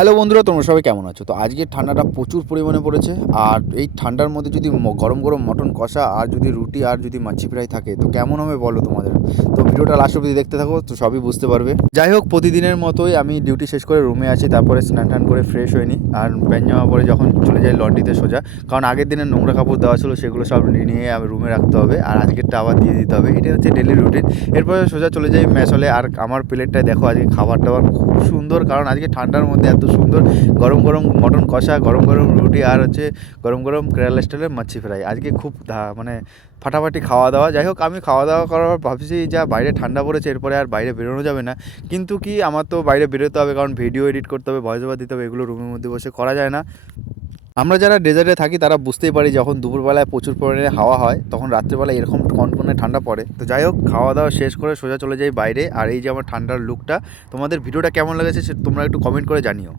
Hello বন্ধুরা, তোমরা সবাই কেমন আছো? তো আজকে ঠান্ডাটা প্রচুর পরিমাণে পড়েছে। আর এই ঠান্ডার মধ্যে যদি গরম গরম মটন কষা আর যদি রুটি আর যদি মাছি ফ্রাই থাকে তো কেমন হবে বলো তোমাদের? তো ভিডিওটা লাস্ট অবধি দেখতে থাকো, তো সবই বুঝতে পারবে। যাই হোক, প্রতিদিনের মতোই আমি ডিউটি শেষ করে রুমে আছি, তারপরে স্নান টান করে ফ্রেশ হয়ে নিই আর প্যান্ট জামা পরে যখন চলে যাই লন্ড্রিতে সোজা, কারণ আগের দিনের নোংরা কাপড় দেওয়া ছিল সেগুলো সব নিয়ে আমি রুমে রাখতে হবে আর আজকেরটা আবার দিয়ে দিতে হবে। এটা হচ্ছে ডেলি রুটিন। এরপরে সোজা চলে যাই মেসলে। আর আমার প্লেটটায় দেখো আজকে খাবার দাবার খুব সুন্দর, কারণ আজকে ঠান্ডার মধ্যে এত সুন্দর গরম গরম মটন কষা, গরম গরম রুটি আর হচ্ছে গরম গরম কেরালা স্টাইলের মাছি ফ্রাই। আজকে খুব মানে ফাটাফাটি খাওয়া দাওয়া। যাই হোক, আমি খাওয়া দাওয়া করার পর ভাবছি যা বাইরে ঠান্ডা পড়েছে, এরপরে আর বাইরে বেরোনো যাবে না। কিন্তু কি, আমার তো বাইরে বেরোতে হবে, কারণ ভিডিও এডিট করতে হবে, ভয়েস ওভার দিতে হবে, এগুলো রুমের মধ্যে বসে করা যায় না। আমরা যারা ডেজার্টে থাকি তারা বুঝতেই পারি, যখন দুপুরবেলায় প্রচুর পরিমাণে হাওয়া হয় তখন রাত্রেবেলা এরকম কনকনে ঠান্ডা পড়ে। তো যাই হোক, খাওয়া দাওয়া শেষ করে সোজা চলে যাই বাইরে। আর এই যে আমার ঠান্ডার লুকটা, তোমাদের ভিডিওটা কেমন লেগেছে তোমরা একটু কমেন্ট করে জানিও।